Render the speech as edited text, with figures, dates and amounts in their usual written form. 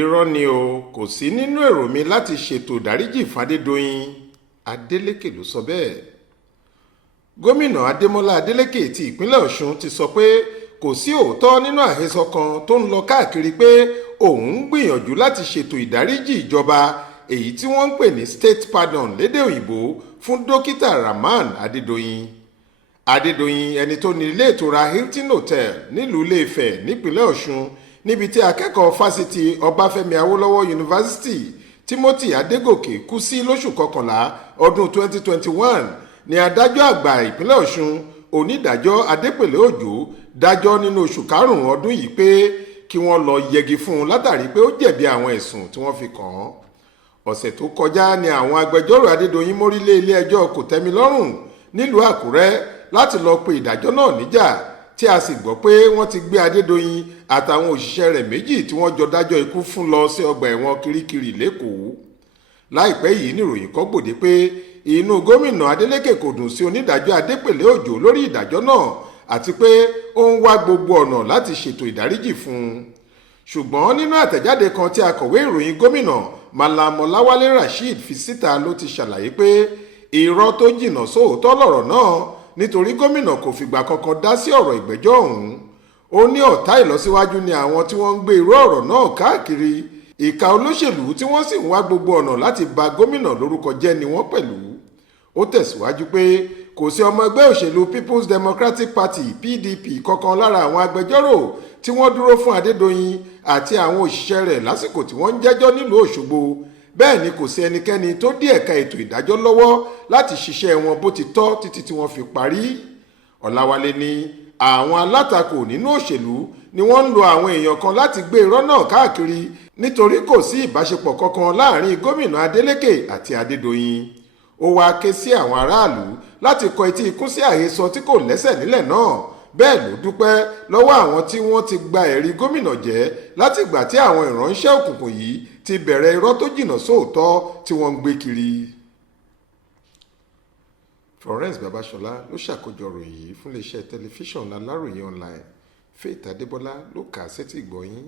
irọ́ ni o, kò sí nínú èrò mi láti ṣètò ìdáríjì fún Adédoyin. Adeleke ló sọ bẹ́ẹ̀. Gómìnà Adémọ́lá Adeleke ti ìpínlẹ̀ Ọ̀ṣun ti sọ pé kò sí òótọ́ nínú àhesọ kan tó ń lọ káàkiri pé òun ń gbìyànjú láti ṣètò ìdáríjì ìjọba èyí tí wọ́n ń pè ní state pardon lédè òyìnbó fún dókítà Rahman Adedoyin. Adedoyin, ẹni tó ní ilé ìtura Hilton Hotel nílùú Ilé-Ifẹ̀ nípínlẹ̀ Ọ̀ṣun, níbi tí akẹ́kọ̀ọ́ fásitì Ọbáfẹ́mi Awólọ́wọ̀ Yunifásitì Timothy Adégòkè kú sí lóṣù kọkànlá ọdún 2021 ní adájọ́ àgbà ìpínlẹ̀ Ọ̀ṣun onídàájọ́ Adépèlé Òjó dájọ́ nínú oṣù karùn-ún ọdún yìí pé kí wọ́n lọ yẹgi fún un látàrí pé ó jẹ̀bi àwọn ẹ̀sùn tí wọ́n fi kàn án. Ọ̀sẹ̀ tó kọjá ni àwọn agbẹjọ́rò Adédoyin mórílé ilé-ẹjọ́ kòtẹ́milọ́rùn nílùú Àkúrẹ́ láti lọ pe ìdájọ́ náà níjà, tí a sì gbọ́ pé wọ́n ti gbé Adédoyin àtàwọn òṣìṣẹ́ rẹ̀ méjì tí wọ́n jọ dájọ́ ikú fún lọ sí ọgbà ẹ̀wọ̀n Kirikiri lẹ́kọ̀ọ́. Láìpẹ́ yìí níròyìn kan gbòde pé inú gómìnà Adeleke kò dùn sí onídàájọ́ Adépèlé Òjó lórí ìdájọ́ náà àti pé ó ń wá gbogbo ọ̀nà láti ṣètò ìdáríjì fún un. Ṣùgbọ́n nínú àtẹ̀jáde kan tí akọ̀wé ìròyìn gómìnà Malam Ọláwálé Rasheed fi síta ló ti ṣàlàyé pé irọ́ tó jìnnà sóòótọ́ lọ̀rọ̀ náà, nítorí gómìnà kò fìgbà kankan dá sí ọ̀rọ̀ ìgbẹ́jọ́ ọ̀hún. Ó ní ọ̀tá ìlọsíwájú ni àwọn tí wọ́n ń gbé irú ọ̀rọ̀ náà káàkiri, ìka olóṣèlú tí wọ́n sì ń wá gbogbo ọ̀nà láti ba gómìnà lórúkọ jẹ́ ni wọ́n pẹ̀lú. Ó tẹ̀síwájú pé kò sí ọmọ ẹgbẹ́ òṣèlú People's Democratic Party PDP kankan lára àwọn agbẹjọ́rò tí wọ́n dúró fún Adédoyin àti àwọn òṣìṣẹ́ rẹ̀ lásìkò tí wọ́n ń jẹ́jọ́ nílùú Òṣogbo. Bẹ́ẹ̀ ni kò sí ẹnikẹ́ni tó dí ẹ̀ka ètò ìdájọ́ lọ́wọ́ láti ṣiṣẹ́ wọn bó ti tọ́ títí tí wọ́n fi parí. Ọláwálé ní àwọn alátakò nínú òṣèlú ni wọ́n ń lo àwọn èèyàn kan láti gbé irọ́ náà káàkiri, nítorí kò sí ìbáṣepọ̀ kankan láàrin gómìnà Adeleke àti Adédoyin. Ó wáá ké sí àwọn aráàlú láti kọ etí ikún sí àhesọ tí kò lẹ́sẹ̀ nílẹ̀ náà. Bẹ́ẹ̀ ló dúpẹ́ lọ́wọ́ àwọn tí wọ́n ti gba ẹ̀rí gómìnà jẹ́ látìgbà tí àwọn ìránṣẹ́ òkùnkùn yìí ti bẹ̀rẹ̀ irọ́ tó jìnnà sóòótọ́ tí wọ́n ń gbé kiri. Florence Babasola ló ṣàkójọ ròyìn yìí fún iléeṣẹ́ tẹlifíṣàn Aláròye online. Faith Adébọ́lá ló kà á sétí ìgbọ́ yín.